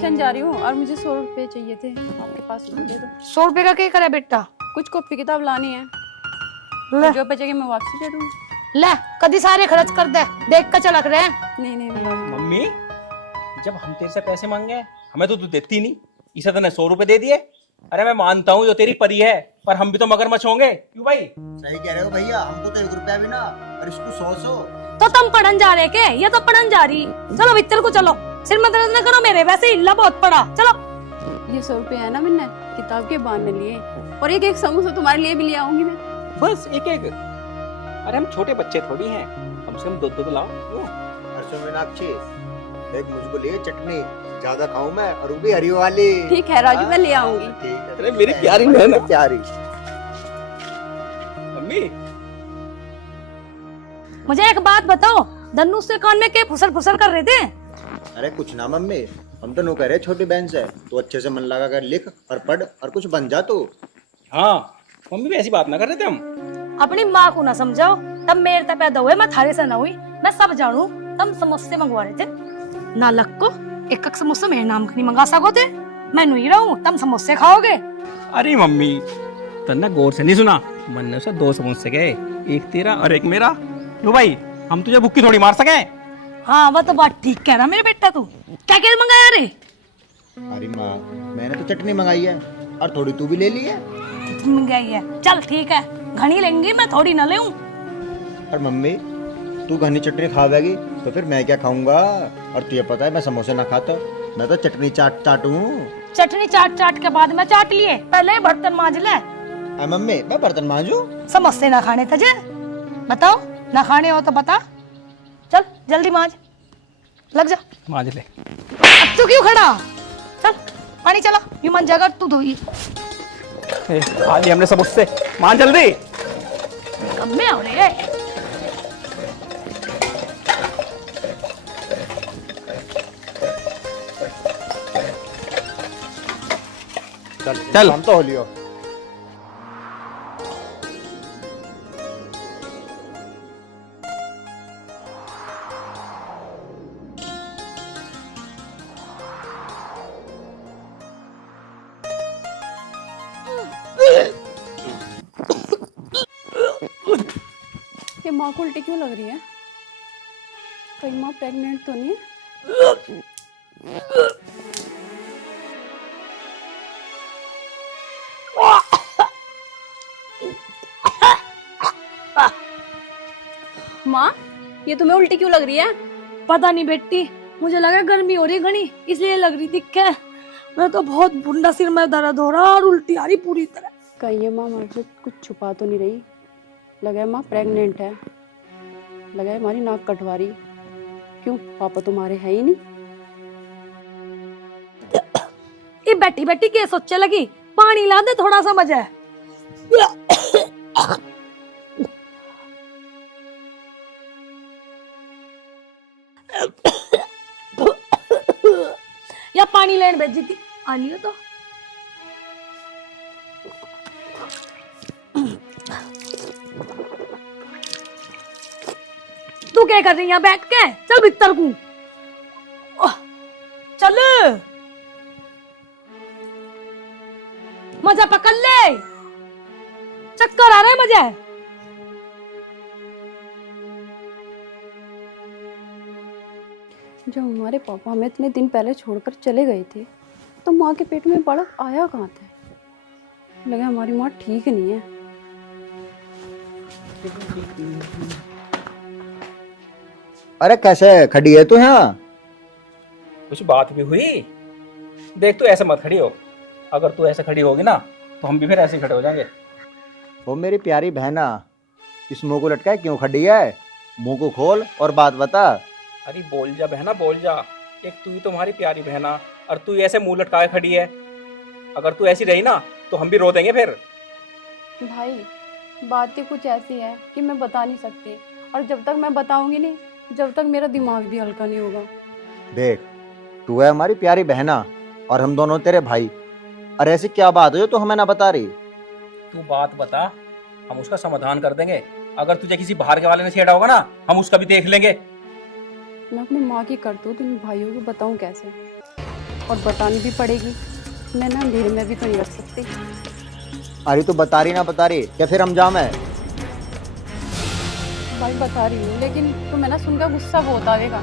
Tuition जा रही हूँ और मुझे 100 रुपए चाहिए थे, आपके पास दे दो। 100 रुपए का क्या करे बेटा? कुछ कॉपी किताब लानी है, ले जो बचेगी मैं वापसी दे दूंगी। ले कदी सारे खर्च कर दे, देख कर चलक रहे हैं। नहीं नहीं मैं ला दूंगी। मम्मी, जब हम तेरे से पैसे मांगे हमें तो तू देती नहीं, इसे तूने 100 रुपए दे दिए। अरे मैं मानता हूँ जो तेरी परी है, पर हम भी तो मगरमच्छ होंगे। क्यों भाई? सही कह रहे हो भैया, हमको तो 1 रुपया भी ना, और इसको 100। तो तुम पढ़न जा रहे के? ये तो पढ़न जा रही। चलो भीतर को चलो, सिर में दर्द न करो मेरे, वैसे हिल्ला बहुत पड़ा। चलो ये 100 रुपए है ना, मैंने किताब के बहाने लिए, और एक समोसा तुम्हारे लिए भी ले आऊंगी मैं। बस एक एक? अरे हम छोटे बच्चे थोड़ी हैं, कम से कम दो दो तो लाओ। क्यों? परसों मीनाक्षी देख, मुझको लिए चटनी, ज्यादा खाऊं मैं, और वो भी हरी वाली। ठीक है राजू, मैं ले आऊंगी। ठीक है। अरे मेरी प्यारी बहन है। प्यारी। मम्मी, मुझे एक बात बताओ, धनु से कान में के फुसर फुसर कर रहे थे? अरे कुछ ना मम्मी, हम तो नो कह रहे छोटी बहन से, तो अच्छे से मन लगा कर लिख और पढ़ और कुछ बन जा तू। हाँ मम्मी भी ऐसी बात ना कर रहे थे हम। अपनी माँ को ना समझाओ, तब मेरे तक पैदा हुए, मैं थारे से ना हुई, मैं सब जानू। तुम समोसे मंगवा रहे थे नालक को, एक समोसा मेरे नाम का नहीं मंगा सको थे। मैं नहीं रहूं, तुम समोसे खाओगे। अरे मम्मी, तन्ना गौर से नहीं सुना, मन ने उसे 2 समोसे गए, एक तेरा और एक मेरा। लो भाई, हम तुझे भूखी थोड़ी मार सके। हाँ वो तो बात ठीक कह रहा मेरे बेटा। तू क्या क्या मंगाया रे? अरे माँ, मैंने तो चटनी मंगाई है, और थोड़ी तू भी ले ली है। मंगाई है, चल ठीक है, घनी लेंगी, मैं थोड़ी ना लेऊं। और मम्मी, तू घनी चटनी खावेगी तो फिर मैं क्या खाऊंगा? और तुझे पता है मैं समोसे ना खाता, मैं तो चटनी चाटूं। चटनी चाट चाट के बाद में चाट लिए, पहले बर्तन मांज ले। मम्मी, मैं बर्तन मांजू? समोसे ना खाने तुझे? बताओ, ना खाने हो तो बता। चल जल्दी मांज, लग जा। मांज ले। अब तू क्यों खड़ा? चल पानी चला, यूं मन जगह तू धोई। आज हमने समोसे, मान जल्दी। कब में आओ रे? चल। हम तो हो लियो। ये माँ को उल्टी क्यों लग रही है? कहीं माँ प्रेग्नेंट तो नहीं है? माँ, ये तुम्हें उल्टी क्यों लग रही है? पता नहीं बेटी, मुझे लगा गर्मी हो रही घनी, इसलिए लग रही थी। क्या मैं तो बहुत बुंडा, सिर में दर्द हो रहा और उल्टी आ रही पूरी तरह। कहीं ये माँ हमारे से कुछ छुपा तो नहीं रही? लगा है माँ प्रेग्नेंट है, लगा है हमारी नाक कटवा रही। क्यों, पापा तुम्हारे है ही नहीं? ये बैठी बैठी क्या सोचे लगी? पानी ला दे थोड़ा सा, मजा है। या पानी लेने भेजी थी, आ लियो तो। तू क्या कर रही है यहाँ बैठ के? चल भीतर को चल, मजा पकड़ ले, चक्कर आ रहा है मजा। जब हमारे पापा हमें इतने दिन पहले छोड़कर चले गए थे, तो माँ के पेट में बालक आया कहाँ था? लगा हमारी माँ ठीक नहीं है। अरे कैसे खड़ी है तू यहाँ? कुछ बात भी हुई? देख तू ऐसे मत खड़ी हो, अगर तू ऐसे खड़ी होगी ना तो हम भी फिर ऐसे खड़े हो जाएंगे। वो मेरी प्यारी बहना, इस मुंह को लटकाए क्यों खड़ी है? मुंह को खोल और बात बता। अरे बोल जा बहना, बोल जा। एक तू ही तुम्हारी प्यारी बहना, और तू ऐसे मुंह लटकाए खड़ी है। अगर तू ऐसी रही ना तो हम भी रो देंगे फिर। भाई, बात ही कुछ ऐसी है कि मैं बता नहीं सकती, और जब तक मैं बताऊंगी नहीं, जब तक मेरा दिमाग भी हल्का नहीं होगा। देख, तू है हमारी प्यारी बहना और हम दोनों तेरे भाई, और ऐसी क्या बात है जो तू हमें ना बता रही? तू बात बता, हम उसका समाधान कर देंगे। अगर तुझे किसी बाहर के वाले ने छेड़ा होगा ना, हम उसका भी देख लेंगे। मैं अपनी माँ की करतूत इन भाइयों को बताऊं कैसे? और बतानी भी पड़ेगी। मैं ना अंधेरे में भी तो नहीं रख सकती। अरे तो बता रही ना बता रही, क्या फिर अंजाम है? भाई बता रही हूँ, लेकिन तुम्हें ना सुनकर गुस्सा बहुत आएगा।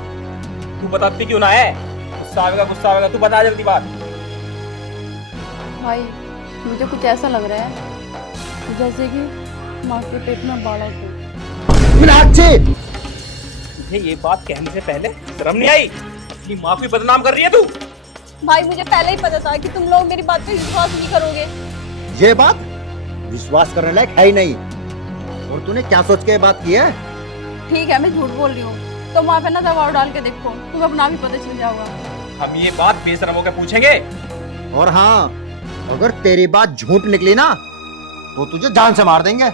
तू बताती क्यों ना है? गुस्सा आवेगा, तू बता जल्दी बात। भाई मुझे कुछ ऐसा लग रहा है जैसे कि माँ के पेट में बालक हो। मीनाक्षी, तुझे ये बात कहने से पहले शर्म नहीं आई? अपनी माँ को ही बदनाम कर रही है तू। भाई मुझे पहले ही पता था कि तुम लोग मेरी बात पे विश्वास नहीं करोगे। ये बात विश्वास करने लायक है ही नहीं। और तूने क्या सोच के ये बात की है? ठीक है, मैं झूठ बोल रही हूँ, तो वहाँ पे ना दबाव डाल के देखो, तुम्हें अपना भी पता चल जाएगा। हम ये बात बेशरम होकर पूछेंगे। और हाँ, अगर तेरी बात झूठ निकली ना तो तुझे जान से मार देंगे।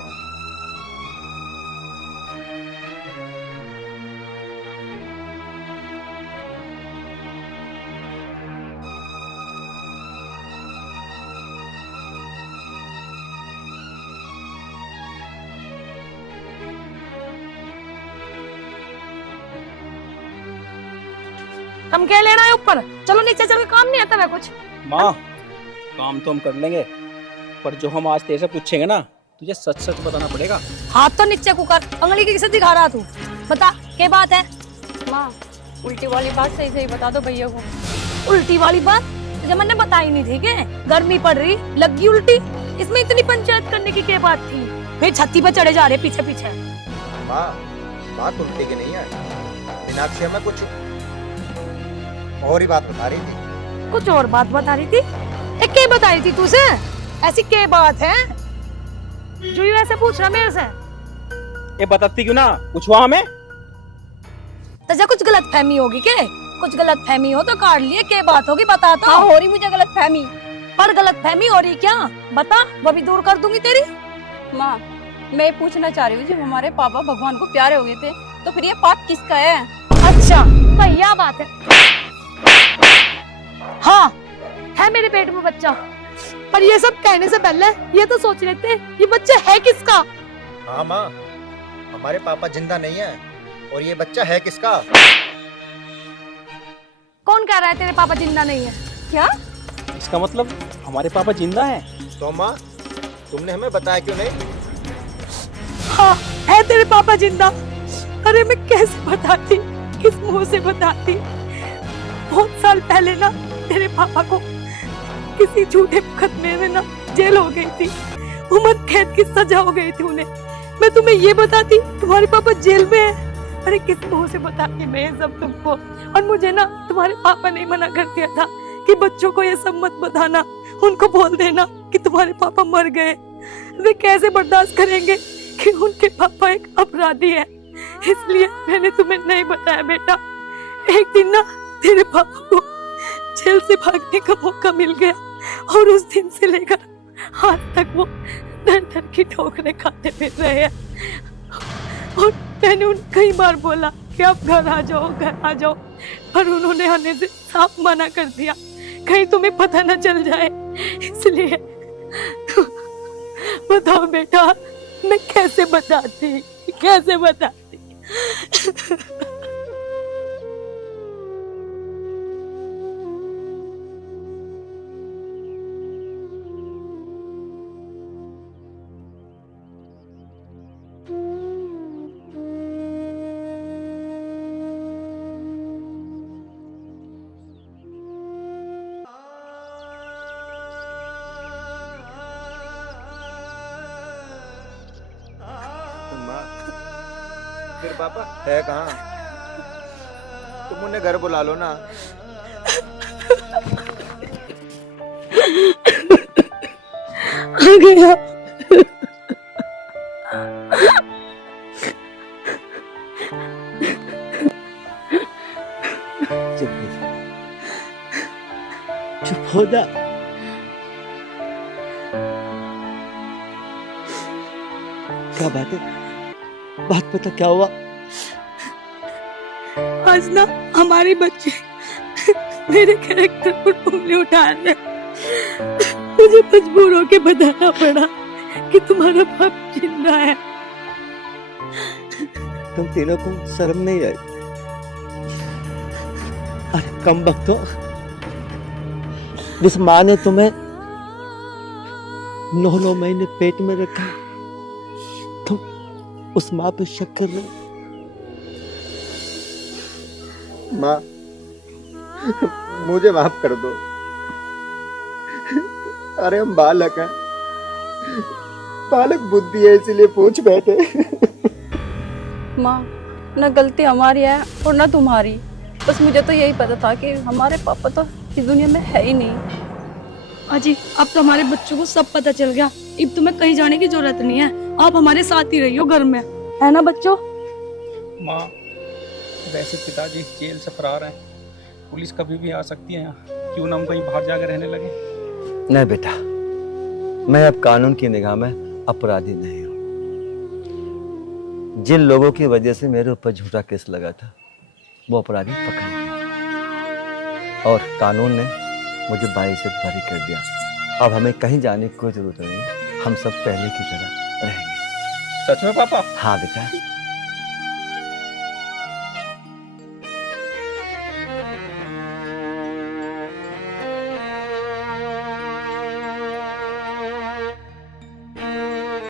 हम क्या लेना है ऊपर? चलो नीचे चल के, काम नहीं आता है कुछ। माँ, काम तो हम कर लेंगे, पर जो हम आज तेरे से पूछेंगे ना, तुझे सच सच बताना पड़ेगा। हाथ तो नीचे कुकर, अंगली किसे दिखा रहा तू? बता क्या बात है? माँ, उल्टी वाली बात सही सही बता दो भैया को। उल्टी वाली बात जब मैंने बताई नहीं थी क्या? गर्मी पड़ रही, लगी उल्टी, इसमें इतनी पंचायत करने की क्या बात थी? फिर छत्ती पे चढ़े जा रहे पीछे पीछे। माँ, बात उल्टी की नहीं है। मीनाक्षी हमें कुछ और ही बात बता रही थी। कुछ और बात बता रही थी? एक क्या बता रही थी तुझसे? ऐसी क्या बात है जो ये ऐसे पूछ रहा मेरे से? ये बताती क्यों ना? कुछ हुआ हमें? तुझे कुछ गलत फहमी होगी क्या? कुछ गलत फहमी हो तो काट लिए, क्या बात होगी बता तो। हाँ, हो रही मुझे गलत फहमी। पर गलत फहमी हो रही क्या? बता, वो भी दूर कर दूंगी तेरी। माँ, मैं पूछना चाह रही हूँ, जब हमारे पापा भगवान को प्यारे हो गए थे, तो फिर ये पाप किसका है? अच्छा, तो यह बात है। हाँ, है मेरे पेट में बच्चा, पर ये सब कहने से पहले ये तो सोच लेते ये बच्चा है किसका। हाँ माँ, हमारे पापा जिंदा नहीं है, और ये बच्चा है किसका? कौन कह रहा है तेरे पापा जिंदा नहीं है? क्या? इसका मतलब हमारे पापा जिंदा हैं। तो माँ, तुमने हमें बताया क्यों नहीं? हाँ, है तेरे पापा जिंदा। अरे मैं कैसे बताती, किस मुंह से बताती? बहुत साल पहले ना तेरे पापा को किसी झूठे मुकदमे में ना जेल हो गई थी, उम्र कैद की सजा हो गई थी उन्हें। मैं तुम्हें ये बताती तुम्हारे पापा जेल में है? अरे किस मुंह से बताती मैं ये सब तुमको? और मुझे ना तुम्हारे पापा ने मना कर दिया था कि बच्चों को ये सब मत बताना, उनको बोल देना कि तुम्हारे पापा मर गए। वे कैसे बर्दाश्त करेंगे कि उनके पापा एक अपराधी है? इसलिए मैंने तुम्हें नहीं बताया बेटा। एक दिन ना तेरे पापा को जेल से भागने का मौका मिल गया, और उस दिन से लेकर आज तक वो दर दर की ठोकरें खाते फिर रहे हैं। और मैंने उन्हें कई बार बोला कि आप घर आ जाओ, घर आ जाओ, पर उन्होंने आने से साफ मना कर दिया, कहीं तुम्हें पता न चल जाए। इसलिए बताओ बेटा, मैं कैसे बताती, कैसे बताती? फिर पापा है कहाँ? तुम उन्हें घर बुला लो ना। आ गया। चुप हो जा। क्या बात है? बात पता क्या हुआ? आज ना हमारे बच्चे मेरे कैरेक्टर पर उंगली उठा रहे। मुझे मजबूर होके बताना पड़ा कि तुम्हारा बाप जिंदा है। तुम तीनों को शर्म नहीं आई? अरे कम वक्त हो, जिस माँ ने तुम्हें 9 महीने पेट में रखा, तुम उस माँ पे शक कर रहे हो? माँ, मुझे माफ कर दो। अरे हम बालक हैं, बालक बुद्धि है, इसीलिए पूछ बैठे। माँ, ना गलती हमारी है और ना तुम्हारी। बस मुझे तो यही पता था कि हमारे पापा तो इस दुनिया में है ही नहीं। अजी अब तो हमारे बच्चों को सब पता चल गया, अब तुम्हें कहीं जाने की जरूरत नहीं है, आप हमारे साथ ही रहियो घर में, है ना बच्चों? माँ, वैसे पिताजी जेल से फरार हैं, पुलिस कभी भी आ सकती है यहाँ, क्यों ना हम कहीं बाहर जाकर रहने लगे? नहीं बेटा, मैं अब कानून की निगाह में अपराधी नहीं हूँ। जिन लोगों की वजह से मेरे ऊपर झूठा केस लगा था, वो अपराधी पकड़ गए और कानून ने मुझे बाइज्जत बरी कर दिया। अब हमें कहीं जाने की कोई जरूरत नहीं, हम सब पहले की तरह रहेंगे। सच में पापा? हाँ बेटा।